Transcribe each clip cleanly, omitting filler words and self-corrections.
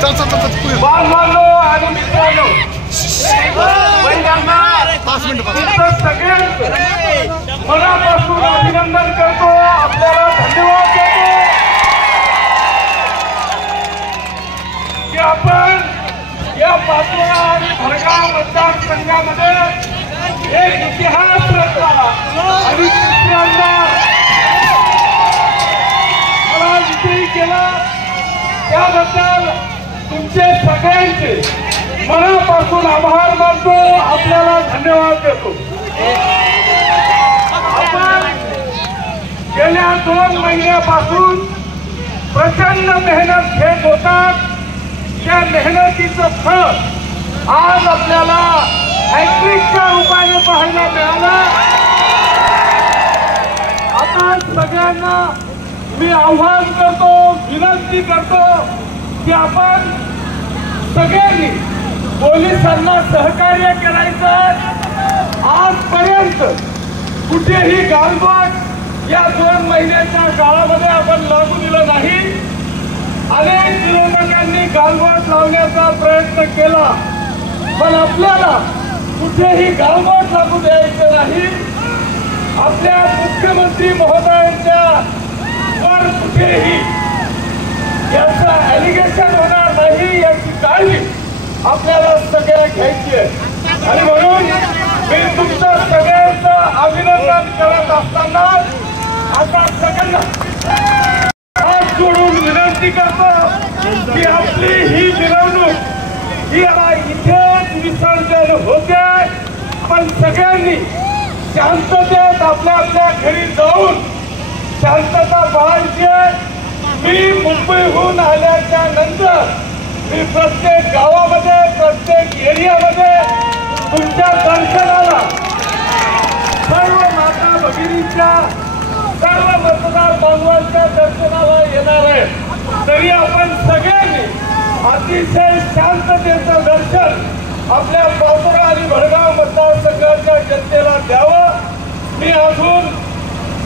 बांधवांनो आणि मित्रांनो, पहिल्यांदा सगळ्यांचं मनापासून अभिनंदन करतो, आपल्याला धन्यवाद देतो की आपण या पाचोरा आणि भडगाव मतदारसंघामध्ये एक इतिहास रचला आणि तिसऱ्यांदा मला विजयी केला। त्याबद्दल तुमचे सगळ्यांचे मनापासून आभार मानतो, आपल्याला धन्यवाद देतो। आपण गेल्या 2 महिन्यापासून प्रचंड मेहनत घेत होतात, त्या मेहनतीचं फळ आज आपल्याला हॅट्रिकच्या रूपाने पाहायला मिळालं। आता सगळ्यांना मी आव्हान करतो, विनंती करतो की आपण सगळ्यांनी पोलिसांना सहकार्य करायचं। आजपर्यंत कुठेही गालबोट या 2 महिन्याच्या काळामध्ये आपण लागू दिलं नाही। अनेक विरोधकांनी गालबोट लावण्याचा प्रयत्न केला, पण आपल्याला कुठेही गालबोट लागू द्यायचं नाही। आपल्या मुख्यमंत्री महोदयांच्या वर कुठेही याचं ॲलिगेशन होणार नाही याची काळजी आपल्याला सगळ्या घ्यायची आहे। आणि म्हणून मी तुमचं सगळ्यांचं अभिनंदन करत असताना आता सगळ्यांना हात जोडून विनंती करतो की आपली ही मिरवणूक ही इथेच विसर्जन होते, पण सगळ्यांनी शांततेत आपल्या आपल्या घरी जाऊन शांतता पाळायची आहे। मी मुंबईहून आल्याच्या नंतर मी प्रत्येक गावामध्ये प्रत्येक एरियामध्ये तुमच्या दर्शनाला सर्व माता भगिनींच्या सर्व मतदार बांधवांच्या दर्शनाला येणार आहे। तरी आपण सगळ्यांनी अतिशय शांततेचं दर्शन आपल्या पाचोरा आणि भडगाव मतदारसंघाच्या जनतेला द्यावं। मी अजून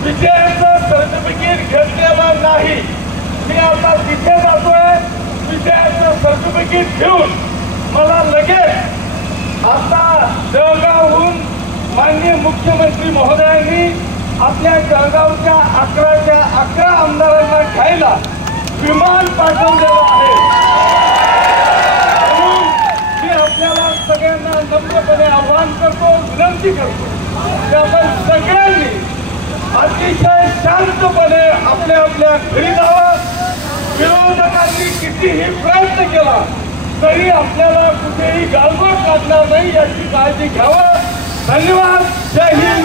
विजयाचं सर्टिफिकेट घेतलेलं नाही, मी आता तिथे जातोय विजयाचं सर्टिफिकेट घेऊन। मला लगेच आता जळगावहून माननीय मुख्यमंत्री महोदयांनी आपल्या जळगावच्या 11च्या 11 आमदारांना घ्यायला विमान पाठवलेलं आहे। म्हणून मी आपल्याला सगळ्यांना नम्रपणे आवाहन करतो, विनंती करतो की आपण सगळ्यांनी अतिशय शांतपणे आपल्या आपल्या घरी जावं। विरोधकांनी कितीही प्रयत्न केला तरी आपल्याला कुठेही गालबोट लागणार नाही याची काळजी घ्यावं। धन्यवाद। जय हिंद।